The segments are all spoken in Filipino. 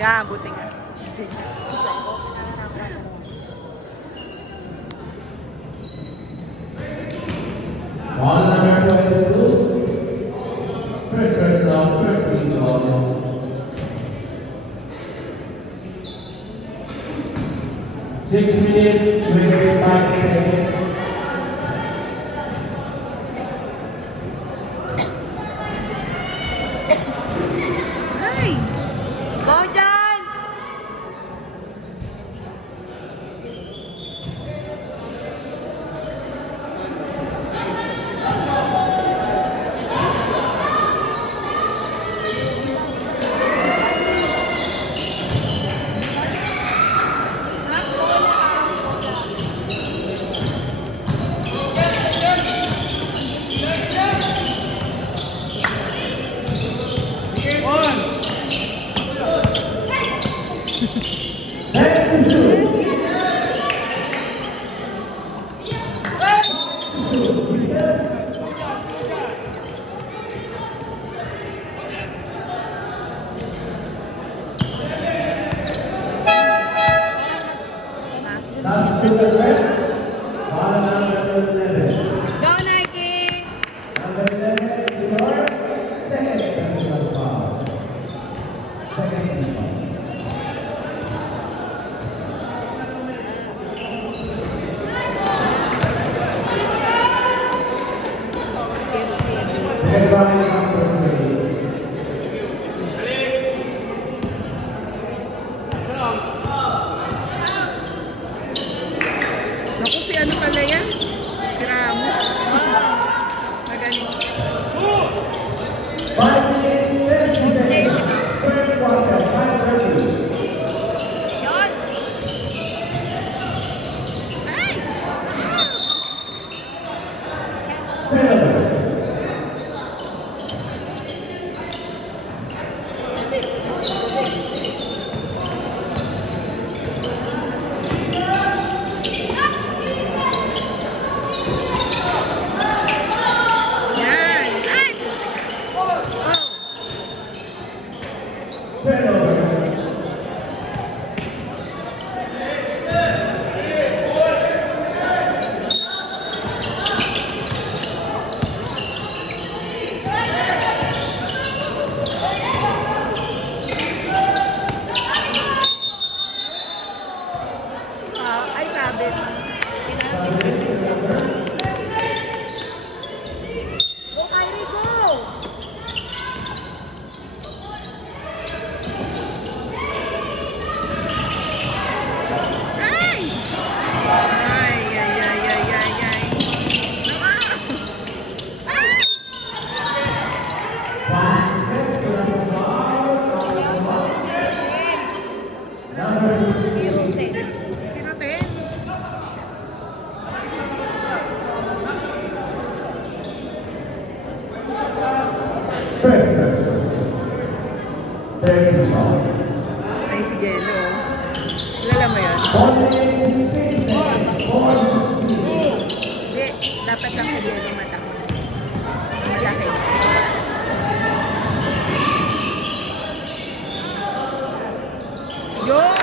Yan, buti nga. Ball number 22. First down, first team ball. 6 minutes, 25 seconds. Ay! Go dyan! That's to the left. Ball number 11. Go, Nike! Number 11, your second technical foul. Second team foul. Second one is number 3. Naku, si ano pala yan? Si Ramos. Magaling. 5 minutes, 30 seconds. First quarter, 5:30. Yun! Ay! Turnover. Yan! Ay! Oh! Turnover. Ay, sabi. Go, Kyrie, go! Ay! Ay, ay, ay, ay, ay, ay. Ay! Sino, Ten? Ay, si Jello. Kilala mo yun? Hindi, dapat lang si Jello mata ko. Malaki. Yun!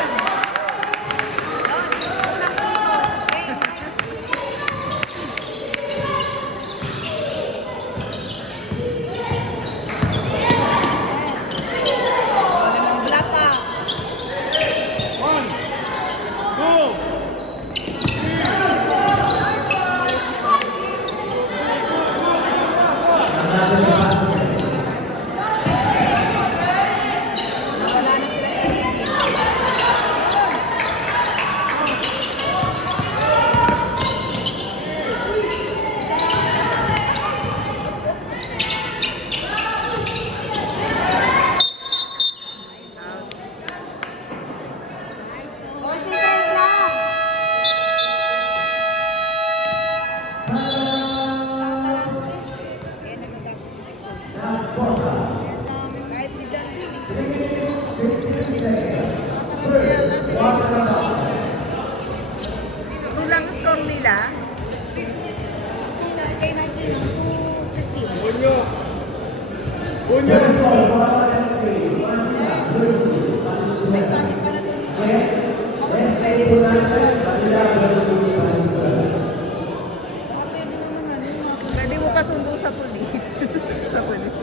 May tali pala doon. Pwede mo pa sundo sa pulis. Sa pulis.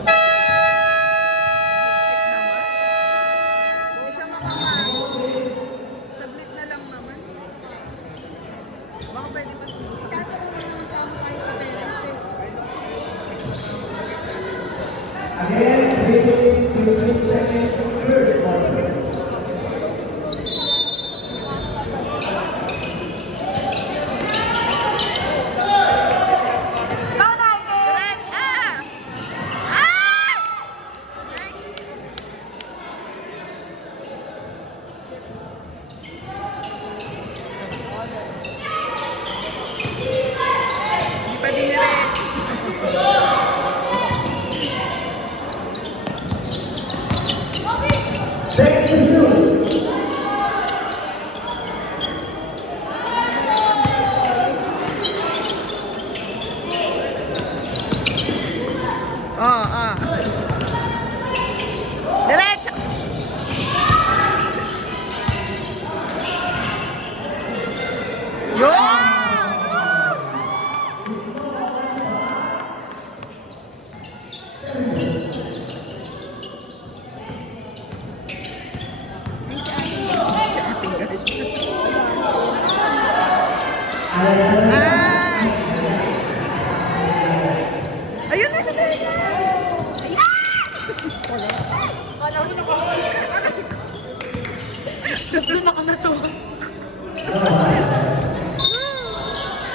Hindi siya makakain. Saglit na lang naman. Baka pwede pa sundo sa pulis. Kaso kung naman tama tayo sa parents eh. Again, 15 seconds to third quarter. Hindi pa diniretso. Second to shoot. Diretso! Yun! Ay! Ayun na! Doon ako natuwa.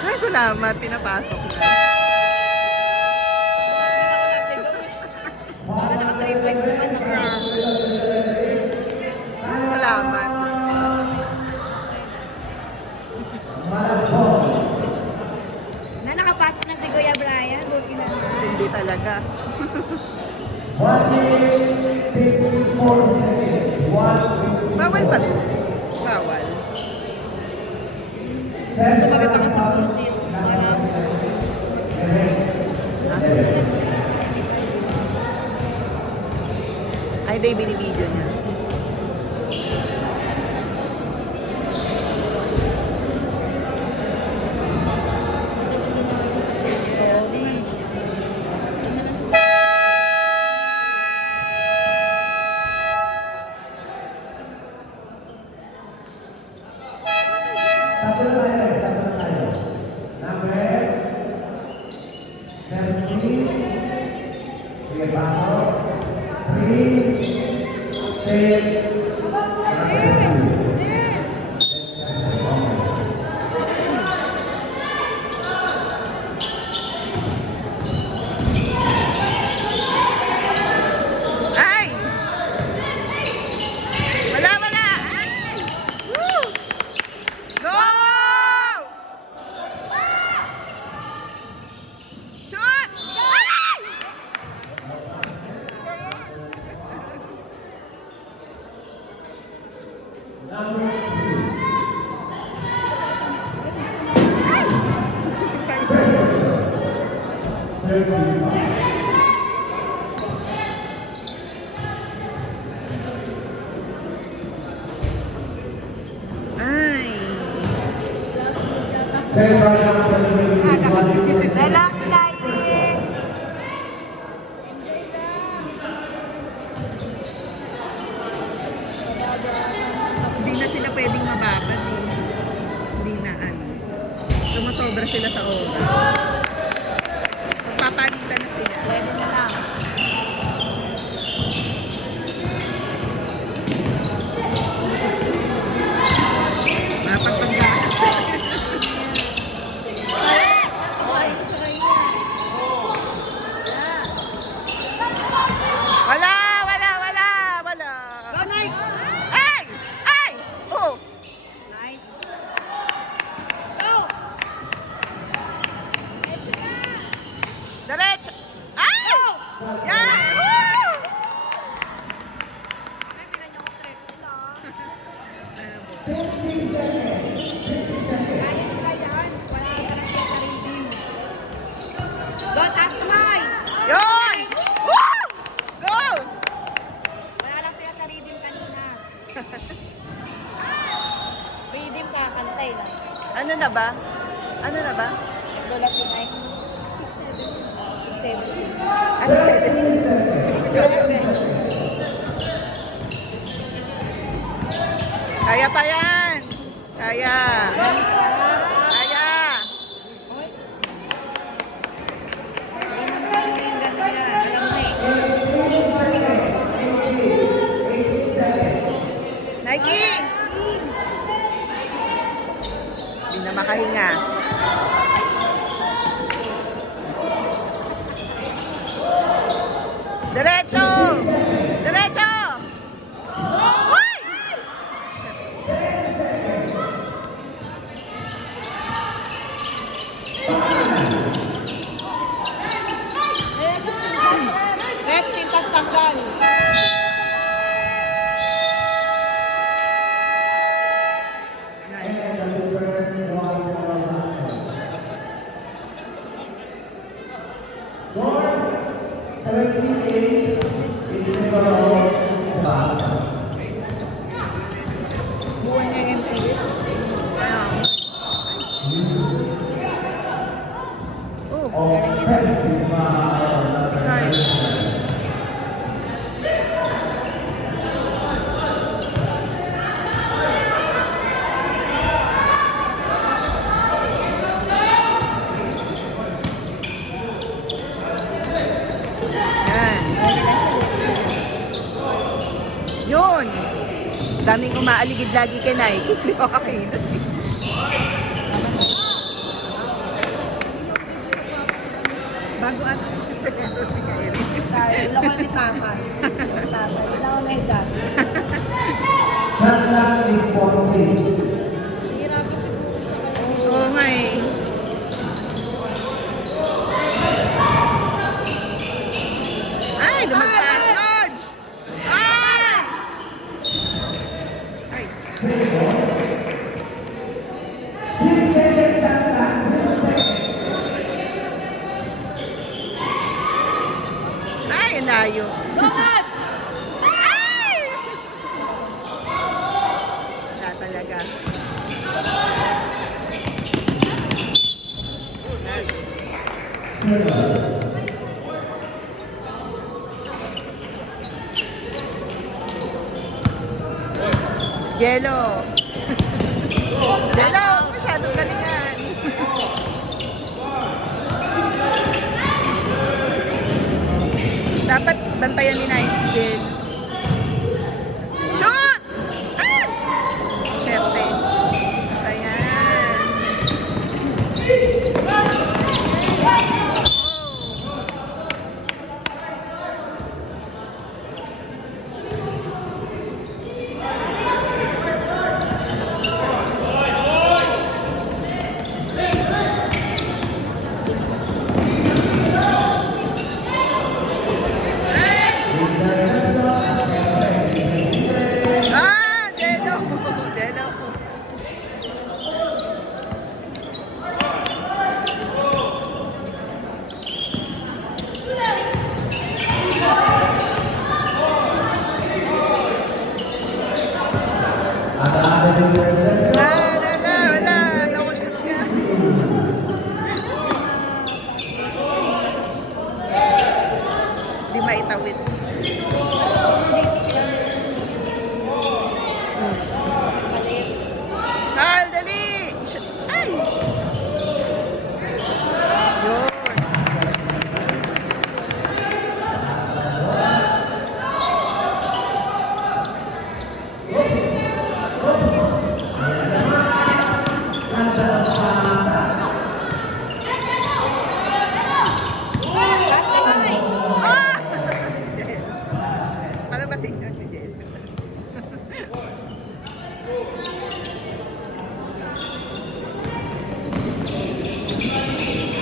Ay, salamat. Pinapasok na. Para naka-3 points naman ako. Salamat. Na nakapasok na si Kuya Brian, buti na nga. Hindi talaga. 1 minute, 54 seconds. 1 Bawal pa to. Bawal. Sumabi pa nga sa ulo siya. Parang, Ay, day binibideo niya. hindi naman siya sa player. Hindi naman siya sa... Satu na tayo. Number 17. Sige, pasok. 3, 10, Ay! Wala, wala! Ay! Woo! Go! Shoot! Ay! Ay! Central Capital University. Relax tayo eh. Hindi na sila pwedeng mababad eh. Hindi na ano. Sumusobra sila sa oras. Magpapalitan na sila. Pwede na lang. Mapagpagdaan. Buhay ko sa kanya. Wala! Wala! Wala! Wala! Go, Nike! Ay! Ay! Oh! Nice. Go! Diretso! Ay! Yan! Woo! Ay, pinanyo ko stretch sila. Kaya nila yan. Wala ka na siya sa reading. Go, taas kamay! Yun! Woo! Go! ba? Ano na ba? Lola si Mike. 6'7". Ah, 7. Kaya pa yan. Kaya. Kaya. Nike! Hindi na makahinga. Derecho! Derecho! Uy! Red, sintas tanggal. Buwan niya yung MPS. Oh, nice. Yan. Yun. Daming umaaligid lagi kay Nike. Hindi ko kakilos eh. Bago at Wala ko ni tatay. Tatay, wala ko na higas. Shot clock is 40. Hihirapin siguro siya kaya. Oo nga eh. Ay, lumagpas! Lord! Ah! Ay. Ay, ang layo. Donut! Ay! Wala talaga. Jello. Jello, masyadong galingan. Dapat bantayan ni Nightingale. Shoot! Ah! Siyempre. Bantayan. Ah, Jello. Jello. Wala. Nakulit ka. Di maitawid. Nandito si ano. Maliit. Carl, dali! Ay! Yun. Ah! Para ba si Jel?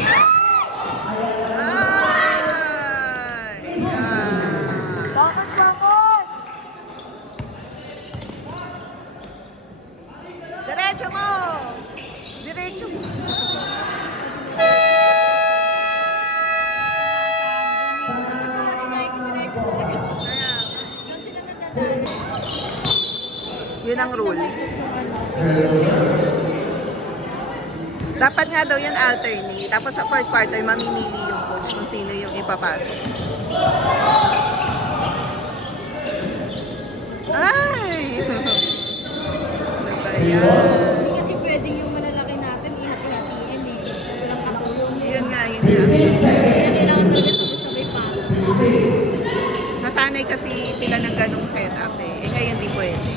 Ay! Bakas, bakas! Diretso mo! Diretso mo! Kaya, Doon sila nagdadali. yun ang rule. Dati naman dun yung ano, pinag-play. Dapat nga daw yan alternate. Tapos sa fourth quarter, mamimili yung coach kung sino yung ipapasok. Ay! Ano ba yan? Hindi kasi pwedeng yung malalaki natin ihati-hatiin eh. Walang katulong eh. Yun nga, yun nga. Kaya kailangan talaga sabay-sabay pasok natin. Nasanay kasi sila ng ganong setup eh. Eh ngayon di pwede.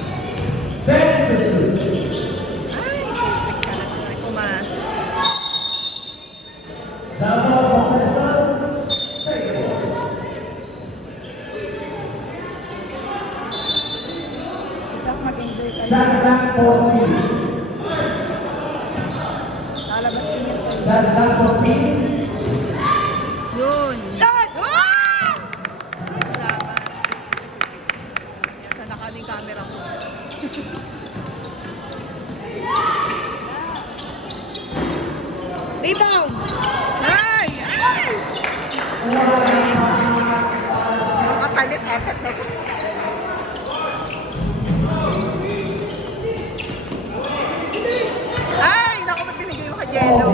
Ay, perfect talaga. Pumasok. Isak mag-enjoy kayo. Lalabas din yan kayo. Yun. Shot! Salamat. Yan, sa naka yung camera ko. Rebound! Ay! Ay! Makapalit, effort na po. Ay! Naku, ba't binigay mo ka Jello?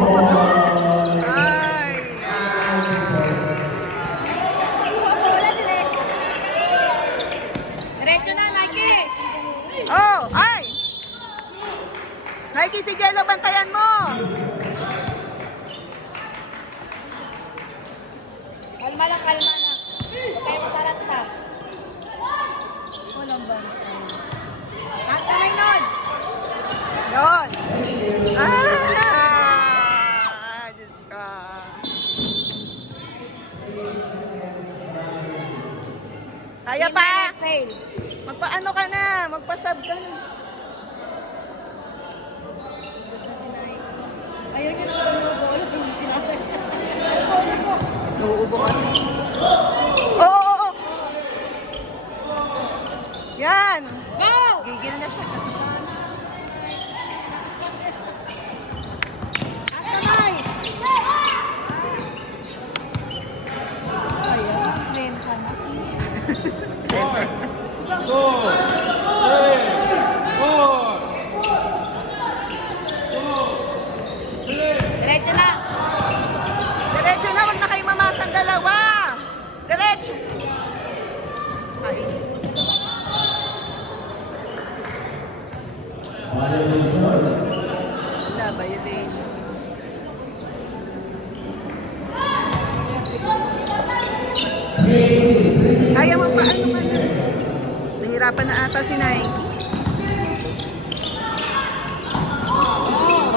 Ay! Diretso na, Nike! Oh! Ay! Nike, si Jello, bantayan mo! Kalma lang, kalma na. Huwag kayo mataranta. Walang ba? Taas na may nods! Yun! Ah! Diyos ko. Kaya pa! Exhale. Magpaano ka na? Magpasab ka na. Good na si Nike. Ayaw niya na kung bola yung tinatay. Nauubo kasi. Oo, oo, oo. Yan! Go! Gigil na siya. Taas kamay! Ayaw. Renta na. Diretso na! Diretso na, wag na kayo mamasang dalawa. Diretso. Kainis. Wala, violation. Kaya mo pa, ano man. Nahirapan na ata si Nay.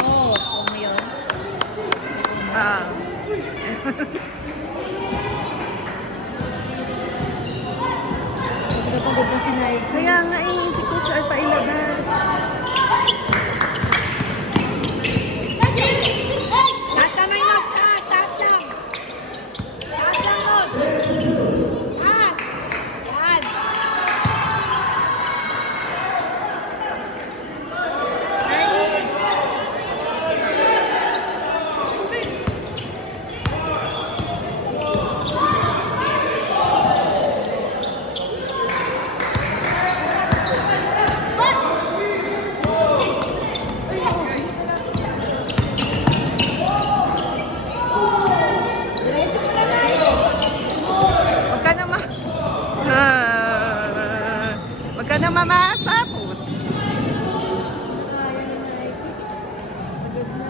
Oo, kung yun. Ah. Pagod na si Nike. Kaya nga eh, si Coach ay pailabas. Taas kamay, Nob! Taas! Taas lang! Taas lang, Nob! Taas! Yan! Huwag ka na Huwag ka na mamasa po. Kaya ni Nike. Pagod na.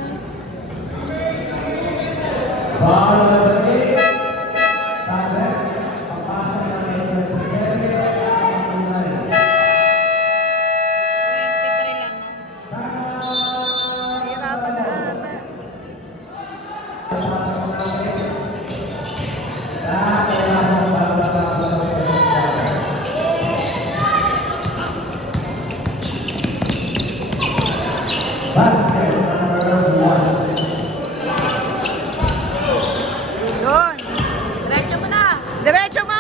Nahirapan na ata. Yun. Diretso mo na! Diretso mo!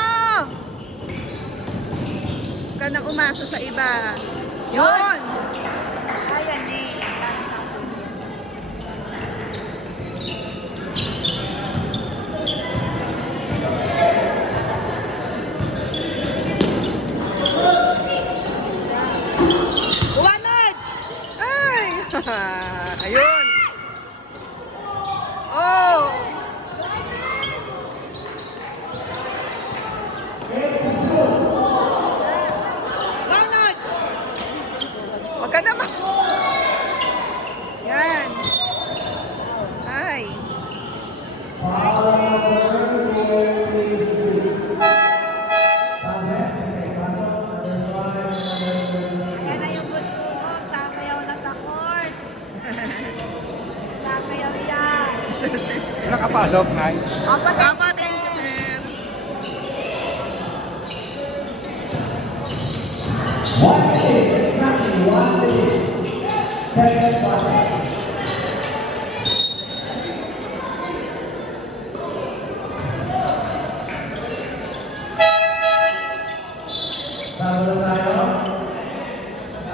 Huwag ka na umasa sa iba. Yun! Ayan eh. Ayun! as of 9. Opo, thank you, sir. Sama tayo.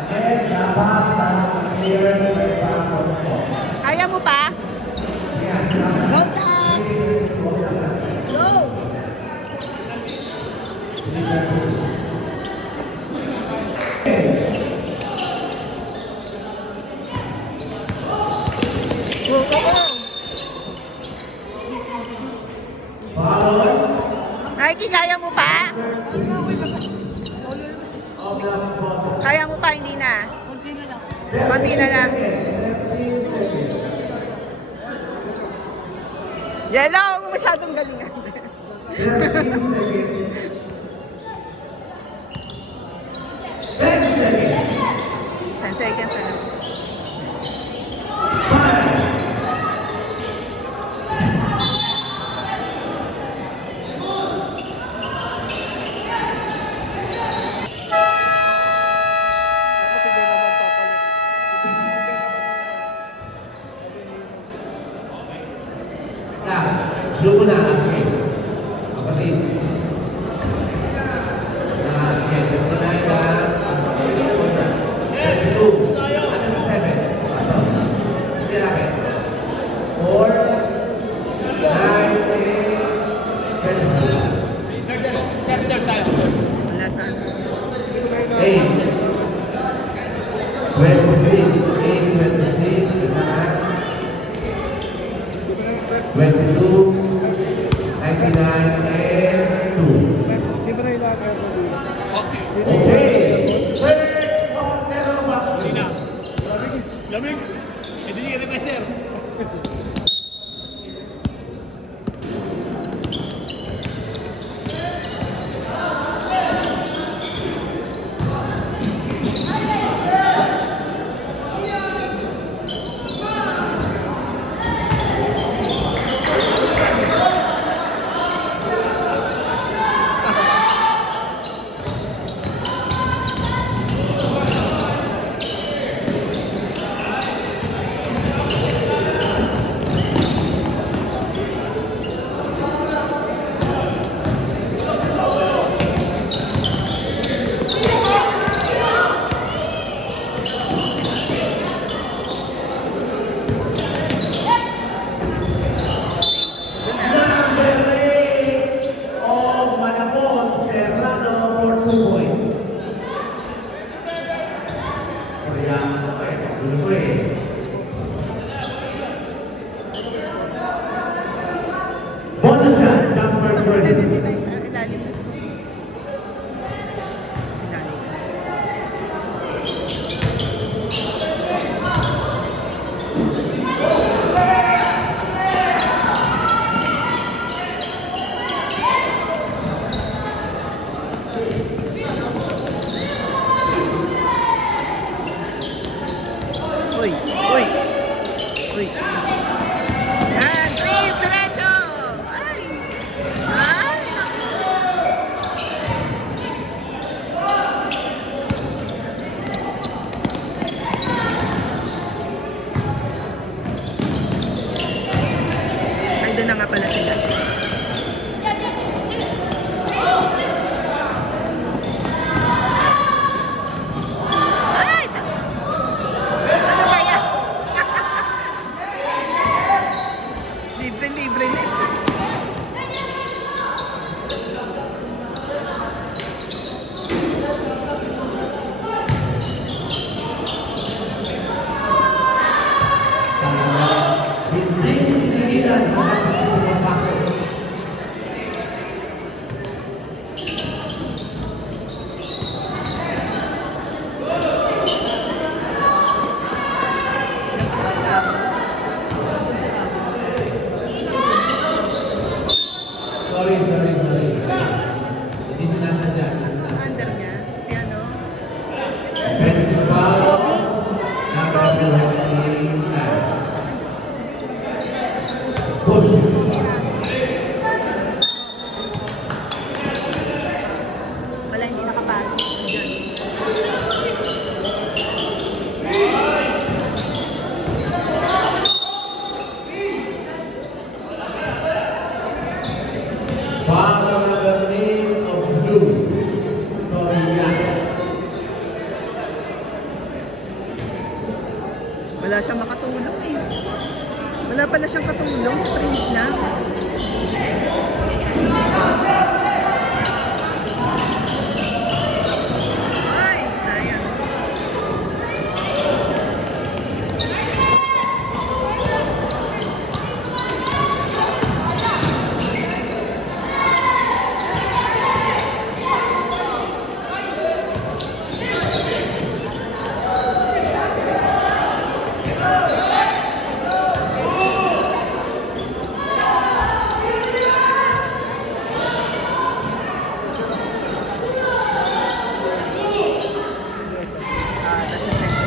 Again, dapat clear the platform po. Kaya mo pa? Go, Zach! Go! Go, go, go! Nike, kaya mo pa? Kaya mo pa, hindi na? Konti na lang. Jello, huwag mo masyadong galingan. 10 seconds na lang. Tapos si Jay naman papalit. Si Jay naman. Dulu na. Kapatid. Sige, gusto na ka. 2. Ano na 7? Hindi namin. 4. 9, 8, 7. Wala saan. 8. 26. 22, 99, and 2. Di ba na ilagay ko dito? Okay. Lamig. Hindi niya rin sir. wala siyang katulong, si Prince lang. Ay, sayang. Nasa set sa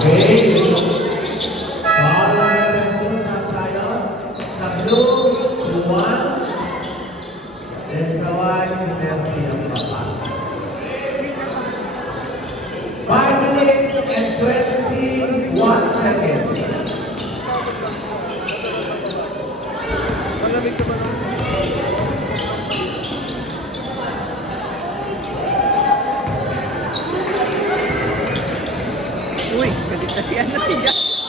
Okay. Para ng tayo. Sa blue, luwan. Then sa white, sinerti ang papa. 5 minutes and 21 seconds. Malamig ka ba lang? Uy, galit na si ano si Jack.